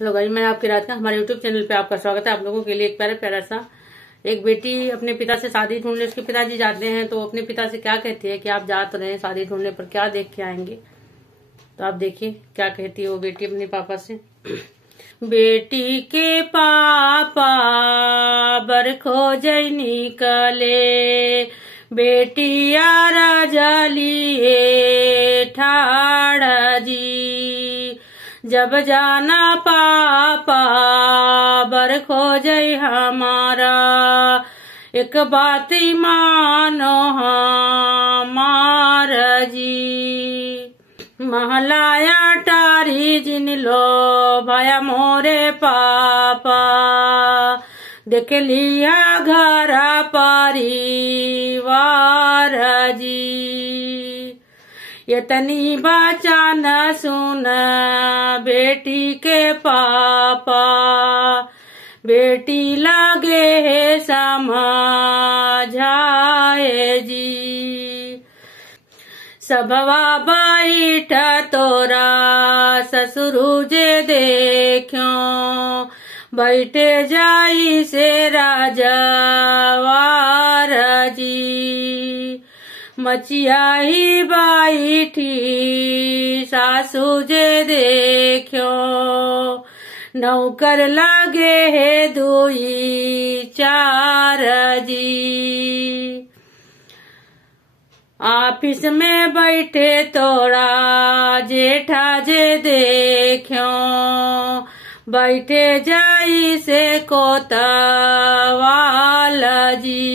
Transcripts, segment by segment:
Hello guys, मैं आपकी रात का हमारे यूट्यूब चैनल पे आपका स्वागत है। आप लोगों के लिए एक प्यारा प्यारा सा एक बेटी अपने पिता से शादी ढूंढने उसके पिताजी जाते हैं तो अपने पिता से क्या कहती है कि आप जा तो रहे शादी ढूंढने पर क्या देख के आएंगे। तो आप देखिए क्या कहती है वो बेटी अपने पापा से। बेटी के पापा बर खोजै निकले, बेटिया राजलिए ठाड़ जी। जब जाना पापा बर खोजै हमारा, एक बात मानो हमार जी। महलाया टारी जिन लो भया मोरे पापा, देख लिया घर परिवार जी। यतनी बचा न सुन बेटी के पापा, बेटी लगे है समझाए जी। सबवा बैठ तोरा ससुरु जे देखो, बैठे जाई से राजवार जी। मचियाही बैठी सासू जे देखो, नौकर लगे है दुई चार जी। ऑफिस में बैठे तोड़ा जेठा जे देखो, बैठे जाई से कोतवाल जी।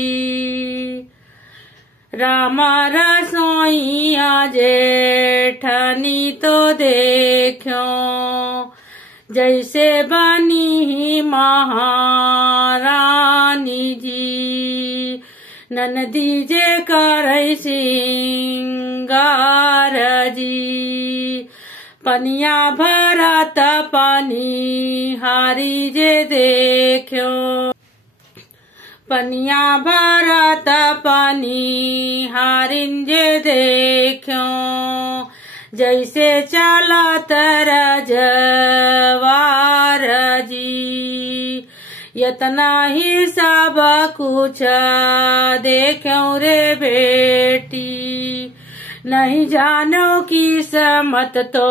रामा रसोईया जेठनी तो देखो, जैसे बनी महारानी जी। ननदी जे करई सिंगार जी, पनिया भरत पानी हारी जे देखो, पनिया भरत पानी हारिन जे देखो, जैसे चलत रजवार जी। यतना ही सब कुछ देखो रे बेटी, नहीं जानो किस्मत तो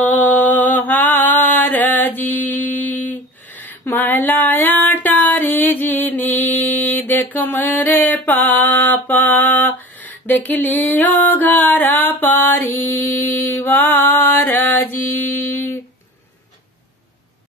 हार जी। महलाया टारी जिनी देख मेरे पापा, देख लियो घर परिवार जी।